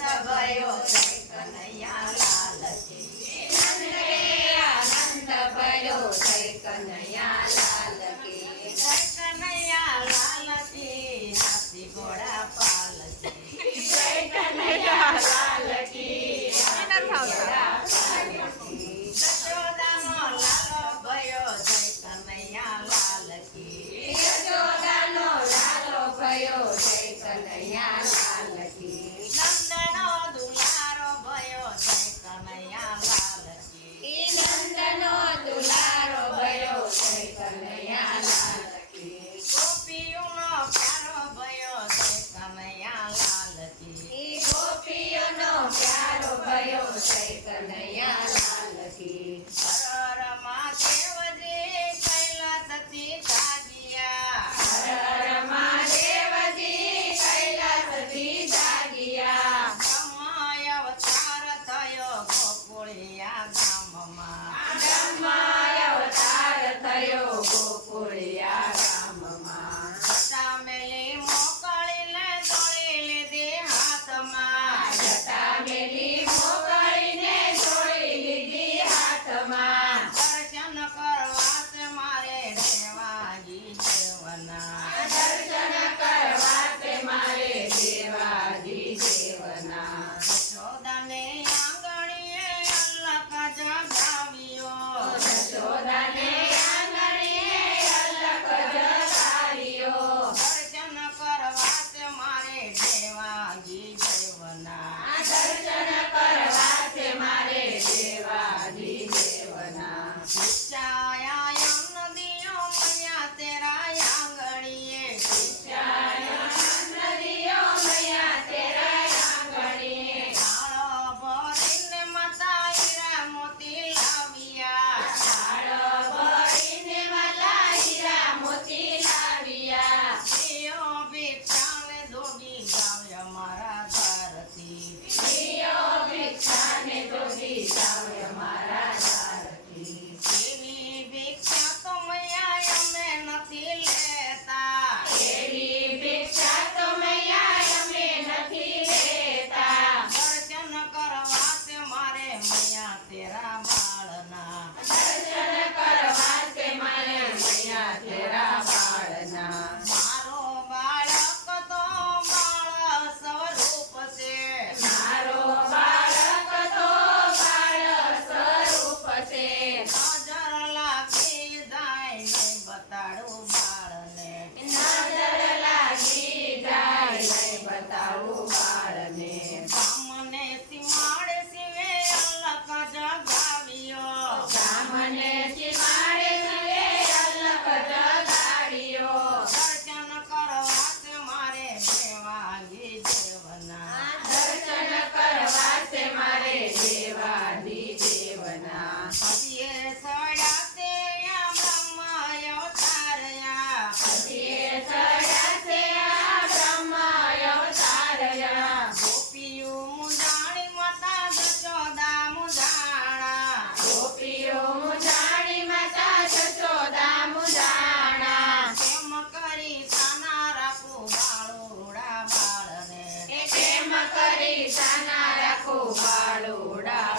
भयो जय कन्हैया लाल की नंद रे आनंद भयो जय कन्हैया लाल की जय कन्हैया लाल की हाथी घोड़ा पाल की जय कन्हैया लाल की हाथी घोड़ा पाल की यशोदानो लालो भयो जय कन्हैया लाल की यशोदानो लालो भयो जय कन्हैया लाल की नंदनो दुलारो भयो जय कन्हैया लाल की नंदनो दुलारो भयो जय कन्हैया लाल की गोपीओनो प्यारो भयो जय कन्हैया लाल की गोपीओनो प्यारो भयो जय कन्हैया लाल की हर हर महादेवजी कैलासती जागिया हर हर महादेवजी कैलासती जागिया ब्रह्माय अवतार थयो गोकुळिया गामમાં ब्रह्माय अवतार थयो गोकुळिया गामમાં જટા મેલી મોકળીને જોડી લીધી હાથમાં જટા મેલી મોકળીને જોડી લીધી હાથમાં દર્શન કરવા છે મારે દેવાજી દેવના દર્શન કરવા છે મારે દેવાજી દેવના યશોદાને આંગણીએ અલક જગાવ્યો યશોદાને આંગણીએ અલક જગાવ્યો દર્શન કરવા છે મારે દેવાજી દેવના દર્શન કરવા છે મારે દેવાજી દેવના શિષ્યાયા નદીઓ મૈયા તેરા આંગણીએ શિષ્યાયા નદીઓ મૈયા તેરા આંગણીએ ઢાળો ભરીને માતા હીરા મોતી લાવ્યા ઢાળો ભરીને માતા હીરા મોતી લાવ્યા ઈઓ ભિક્ષાને જોગી ગાવ્યા મારા ધારથી ઈઓ ભિક્ષાને જોગી ગાવ્યા મારા ધારથી એવી ભિક્ષા તો મૈયા અમે નથી લેતા એવી ભિક્ષા તો મૈયા અમે નથી લેતા દર્શન કરવા છે મારે મૈયા તેરા બાળના દર્શન કરવા છે મારે મૈયા તેરા બાળના મારો બાળક તો બાળ સ્વરૂપ છે મારો બાળક તો બાળ સ્વરૂપ છે નજર લાગી જાય નહીં બતાડું બાળને નજર લાગી જાય નહીં બતાડું બાળને બ્રાહ્મણે સીમાડે શિવે અલક જગાવ્યો બ્રાહ્મણે સીમાડે શિવે અલક જગાવ્યો દર્શન કરવા છે મારે દેવાજી દેવના દર્શન કરવા છે મારે દેવાજી દેવના પતિએ સડ્યા તે આ બ્રહ્માય અવતારયા પતિએ સડ્યા તે આ બ્રહ્માય અવતારયા ગોપીઓ મુંજાણી માતા જશોદા મુંજાણા ગોપીઓ મુંજાણી માતા જશોદા મુંજાણા કેમ કરી તાના રાખું બાળુડા બાળને કેમ કરી તાના રાખું બાળુડા